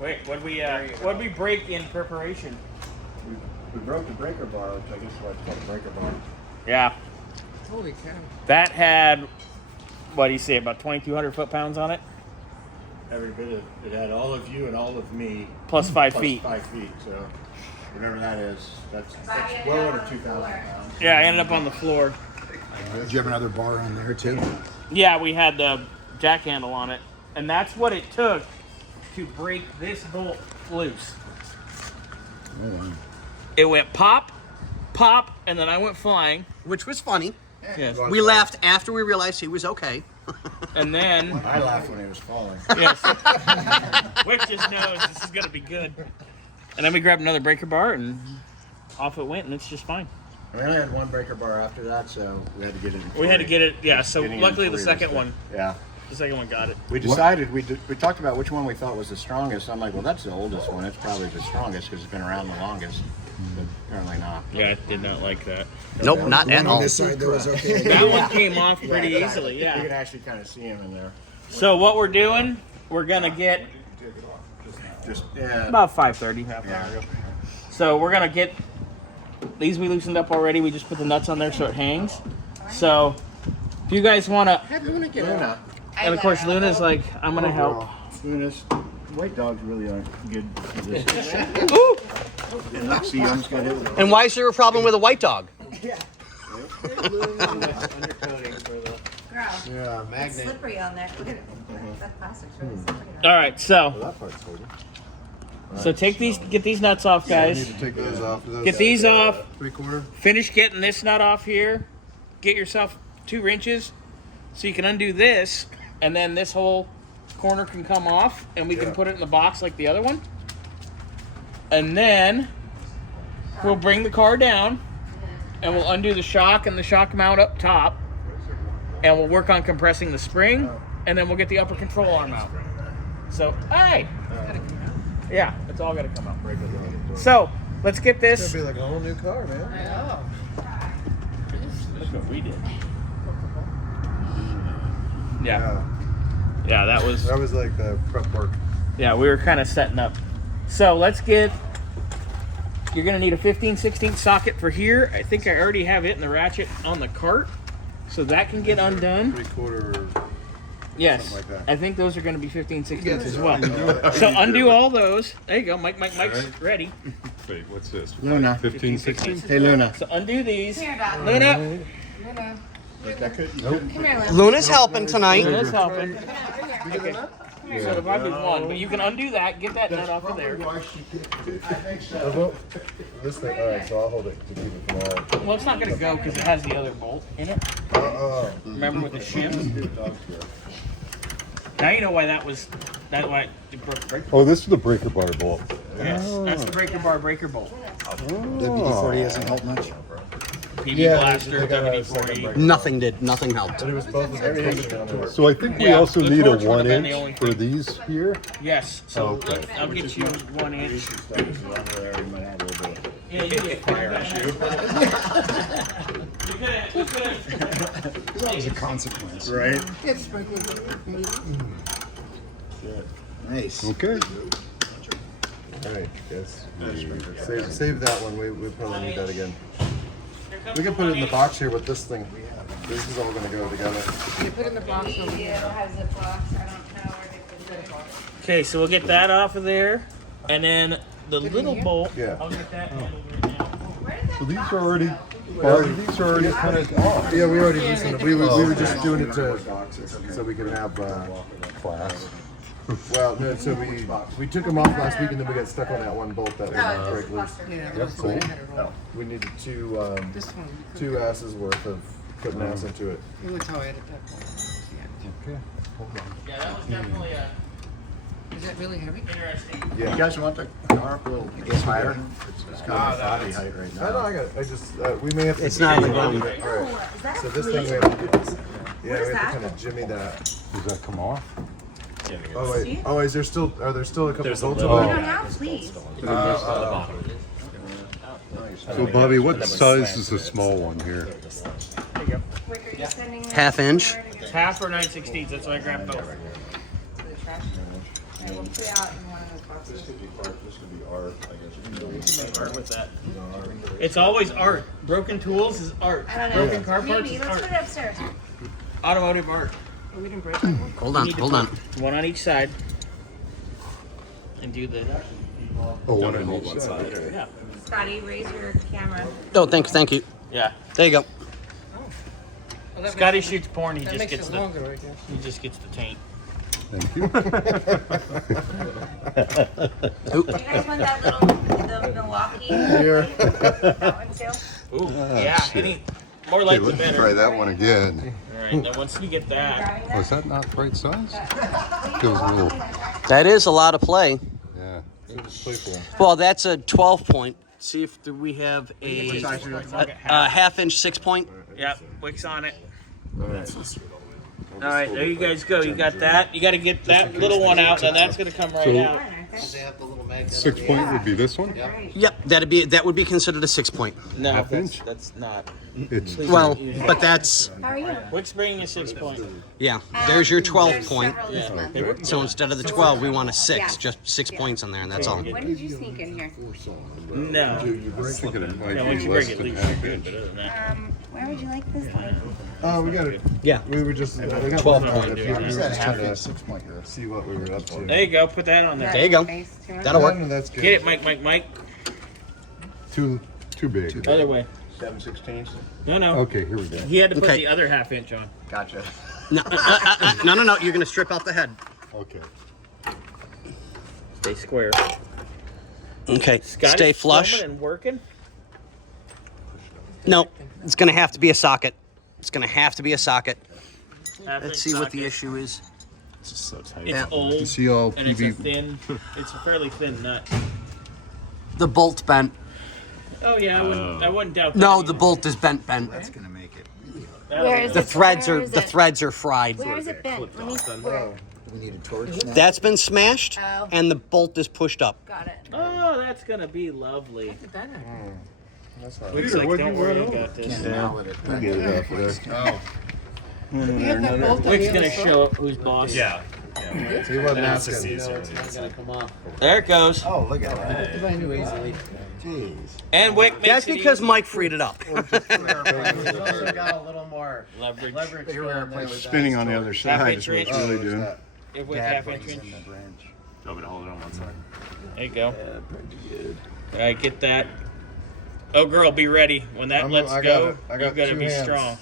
Wait, what'd we break in preparation? We broke the breaker bar, which I guess is why it's called a breaker bar. Yeah. Holy cow. That had, what do you say, about 2,200 foot-pounds on it? Every bit of it had all of you and all of me. Plus 5 feet. 5 feet, so whatever that is, that's well over 2,000 pounds. Yeah, I ended up on the floor. Did you have another bar on there too? Yeah, we had the jack handle on it. And that's what it took to break this bolt loose. Oh, wow. It went pop, pop, and then I went flying. Which was funny. Yes. We laughed after we realized he was okay. And then, I laughed when he was falling. yes, Wick just knows this is going to be good. And then we grabbed another breaker bar and off it went, and it's just fine. We only had one breaker bar after that, so we had to get it in We had to get it, yeah, so Getting it luckily in the three second was one, Yeah. the second one got it. We decided, we talked about which one we thought was the strongest. I'm like, well, that's the oldest one. It's probably the strongest because it's been around the longest. But apparently not. Yeah, I did not like that. Nope, not at On all. this side that was okay. That one came off pretty Yeah, easily, You yeah. can actually kind of see him in there. So what we're doing, we're going to get Just, yeah. about 5:30, half an Yeah. hour ago. So we're going to get, these we loosened up already. We just put the nuts on there so it hangs. So if you guys want to, How'd Luna get out? Luna. and of course Luna's like, I'm going to help. Luna's, white dogs really aren't good at this. Ooh! Yeah, see, you almost got hit with And why is there a problem with a white dog? undercoating for the... Girl, Yeah, it's magnet. slippery on there. Look at it. That plastic's really slippery. All right, so That part's holding. take these, get these nuts off, guys. Take those off. Get these off. 3/4. Finish getting this nut off here. Get yourself 2 wrenches so you can undo this, and then this whole corner can come off, and we can put it in the box like the other one. And then we'll bring the car down, and we'll undo the shock and the shock mount up top, and we'll work on compressing the spring, and then we'll get the upper control arm out. So, hey! Yeah, it's all got to come out. So, let's get this. It's gonna be like a whole new car, man. Look what we did. Yeah, that was... That was like the prep work. Yeah, we were kind of setting up. So let's get, you're going to need a 15/16 socket for here. I think I already have it in the ratchet on the cart. So that can get undone. 3/4 or Yes, something like that. I think those are going to be 15/16 as well. So undo all those. There you go, Mike's ready. Wait, what's this? Luna. 15/16. Hey, Luna. So undo these. Come here, Dad. Luna, Luna. That could, Come here, Luna. Luna's helping tonight. Luna's helping. Okay. So the might be one, but you can undo that, get that nut off of there. I think so. This thing, alright, so I'll hold it to keep it from all. Well, it's not going to go because it has the other bolt in it. Remember with the shims? Now you know why that was, why it broke. Oh, this is the breaker bar bolt. Yes, that's the breaker bar breaker bolt. WD-40 hasn't helped much. PB Yeah, Blaster, they got a WD-40. Nothing did. Nothing helped. But it was both of Everything's them. gonna work. So I think we Yeah, also the need a torch would have been the only 1 inch for these here. Yes, so Okay. I'll get you 1 inch. Issue stuff is the one where we might have a little bit. Yeah, you get fire issue. That was a consequence. Right? Nice. Okay. Alright, yes. Save that one. We probably need that again. We can put it in the box here with this thing. This is all going to go together. You put it in the box over here. It has a box. I don't know where they put it. Okay, so we'll get that off of there, and then the little bolt. Yeah. I'll get that handled right now. So these are already, these are already kind of off. Yeah, we already loosened it. We were just doing it to, so we could have class. Well, no, so we took them off last week and then we got stuck on that one bolt that Oh, would break loose. That's cool. Oh. We needed two This one. two asses worth of putting ass into it. It was how I edit that one. Okay. Yeah, that was definitely a Is that really heavy? interesting. Yeah. You guys want the car up a little higher? It's kind of body height right I know, now. I got it. I just, we may have to. It's not on the ground. All right. Oh, is that So a this thing, we plate? have to do this. Yeah, What is we have that? to kind of jimmy that. Does that come off? Oh wait, oh is there still, are there still a couple bolts No, on there? now, please. So Bobby, what size is the small one here? Rick, are you sending me Half inch. It's half or 9/16. That's why I grabbed both. put it out in one of those boxes. Art with that. It's always art. Broken tools is art. I don't know. Broken car parts Maybe. is Let's art. put it upstairs. Automotive art. Oh, we didn't break that one? Hold on, hold on. One on each side. And do the. Oh, one on each side. Yeah. Scotty, raise your camera. Oh, thank you. Yeah. There you go. Oh, that Scotty makes, shoots porn. He that just makes gets it the. longer right there. He just gets the taint. Thank you. Ooh. Do you guys want that little, the Milwaukee? That one too? Ooh. Yeah. Any more like the better. that one again. All right. Then once you get that. Grabbing that? Was that not the right size? Feels a little. That is a lot of play. Yeah. It's playful. Well, that's a 12 point. See if we have a half-inch 6 point. Yep. Wicks on it. All right. There you guys go. You got that. You got to get that little one out, and that's gonna come right out. 6 point would be this one. Yep, that would be considered a 6 point. No, Half inch? that's not. It's Well, but that's How are you? Wick's bringing a 6 point. yeah. There's your 12 There's point. several this month. So instead of the 12, we want a 6, Yeah. just 6 points in there, and that's all. When did you sneak in here? No. thinking it might No, be once you less bring it, than leave half it good. inch. But other than that, Where would you like this one? Oh, we got it. Yeah. We were just. We got 12 one point. on it. Yeah. We were just trying to 6 point here. see what we were up to. there you go. Put that on there. There you go. Face, too much? That'll work. No, that's good. Get it, Mike. Too big. Other way. 7/16. No. Okay, here we go. He had to put Okay. the other half inch on. Gotcha. No, no. You're gonna strip out the head. Okay. Stay square. Okay. Scotty's Stay flush. filming and working. No, it's gonna have to be a socket. It's gonna have to be a socket. Half Let's inch see what the socket. issue is. It's just so tight. It's Yeah. old See all and it's a PV. thin. It's a fairly thin nut. The bolt's bent. Oh yeah, I wouldn't doubt that. No, the bolt is bent. That's gonna make it. Where is The it? threads Where are is the it? threads are fried. Where is it bent? Let me. Where? We need a torch now. That's been smashed, Oh. and the bolt is pushed up. Got it. Oh, that's gonna be lovely. Look at that. Looks like, what'd don't you worry, run I got this. Now let it. We'll get it off there. Oh. You have that bolt on Wick's the gonna other side? show who's boss. Yeah. He wasn't That's just asking. easier. There it goes. Oh, look at that. If I knew easily. Jeez. And Wick makes That's it because easy. Mike freed it up. We've also got a little more leverage. leverage down there with Spinning on the other side inch is what it's wrench. really doing. If Wick half inch wrench. Want me to hold it on one side? There you go. All right, get that. Oh, girl, be ready. When that lets I got go, it. I got you've got to two be hands. strong.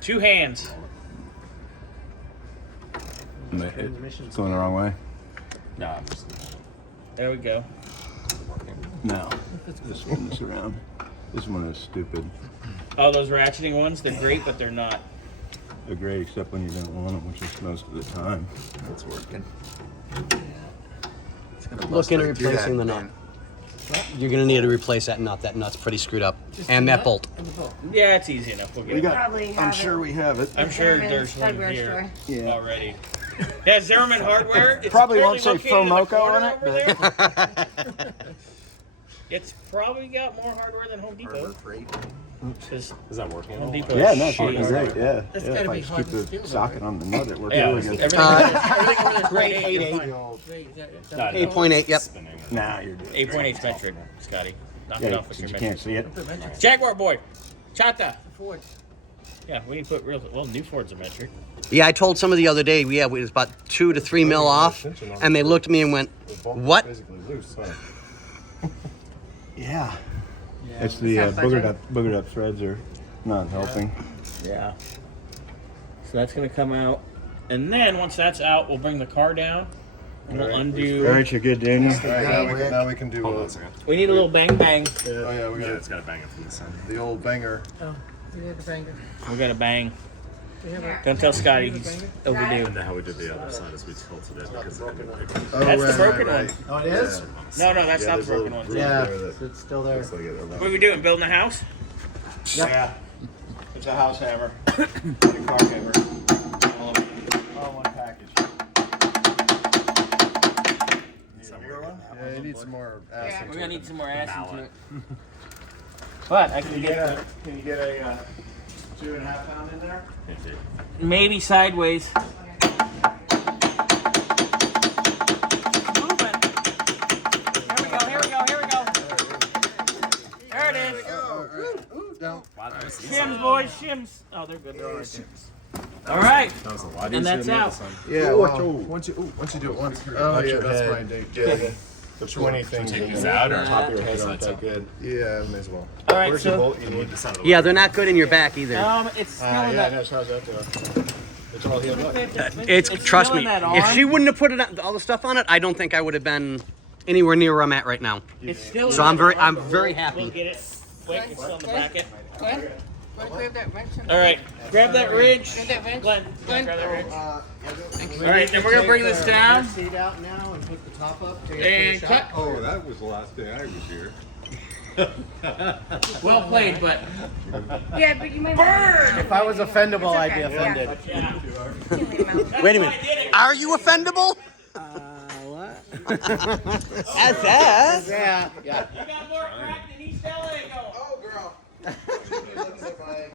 2 hands. It's going the wrong way. No, I'm just. There we go. No. This one is around. This one is stupid. Oh, those ratcheting ones, they're great, but they're not. They're great except when you don't want them, which is most of the time. It's working. Look into replacing the nut. You're gonna need to replace that nut. That nut's pretty screwed up, and that bolt. And the bolt. Yeah, it's easy enough. We'll get it. Probably have I'm sure we have it. I'm sure Zimmerman's there's one hardware here store. already. Yeah, Zimmerman Hardware. It's Probably apparently won't say located in the Fomoco on corner it, over there. It's probably got more hardware than Home Depot. 'Cause Is that working? Home Depot Yeah, is no, it's shitty. working great. Yeah. That's Yeah, gotta if I be just hard keep to the steal, socket on the nut, it works Yeah, really everything good. over there's Grade 8.8. 8.8. No, 8.8. Yep. Spinning. Nah, you're good. 8.8 metric, Scotty. Knock it Yeah, off with your you metric. can't see it. Jaguar boy. Chata. Ford. Yeah, we can put real. Well, new Ford's a metric. Yeah, I told somebody the other day. Yeah, it was about 2 to 3 mil off, and they looked at me and went, "What?" Basically loose, huh? Yeah. Yeah. It's the Is that budget? boogered up threads are not helping. Yeah. So that's gonna come out, and then once that's out, we'll bring the car down, and we'll undo. All right, you're good, Daniel. All right, Yeah, now we can do. Hold on a second. We need a little bang bang. Oh yeah, we Yeah, got it's got to bang it from the side. the old banger. Oh, we have the banger. We got a bang. We have a. Don't tell Scotty he's overdue. And then how we did the other side is we tilted it because it didn't pick Oh, That's the broken one. Oh, it is? No, that's not the broken one. Yeah, it's still there. What are we doing? Building a house? Yeah. It's a house hammer. And a car hammer. All one package. Need a bigger one? Yeah, you need some more acid. We're gonna need some more acid to it. But I can get a, Can you get a 2.5 pound in there? maybe sideways. Shims, boys, shims. Oh, they're good. They're all right there. All right. That was a lot And that's out. Yeah, well, once you do it once. Oh yeah, that's my date. Yeah. The 20 things Take in these the out or top of your head sides aren't that up? good. Yeah, may as well. All right, Where's your so bolt? You Move need. this out of the way. Yeah, they're not good in your back either. it's still in Yeah, that. that's how's that doing? It's all healed up. It's trust still in me. that If arm. she wouldn't have put it on, all the stuff on it, I don't think I would have been anywhere near where I'm at right now. It's still. So in I'm that very, arm, I'm but very we'll happy. get it quick. It's still in the bracket. Glenn, want to grab that wrench? All right, grab that ridge. Grab that wrench. Glenn, Glenn. grab that ridge. All right, then we're gonna bring this down Seat out now and put the top up. and cut. Oh, that was the last day I was here. Well played, but Yeah, but you might burn. If I was offendable, I'd be offended. Wait a minute. Are you offendable? What? SS? Yeah. you got more crack than East LA going.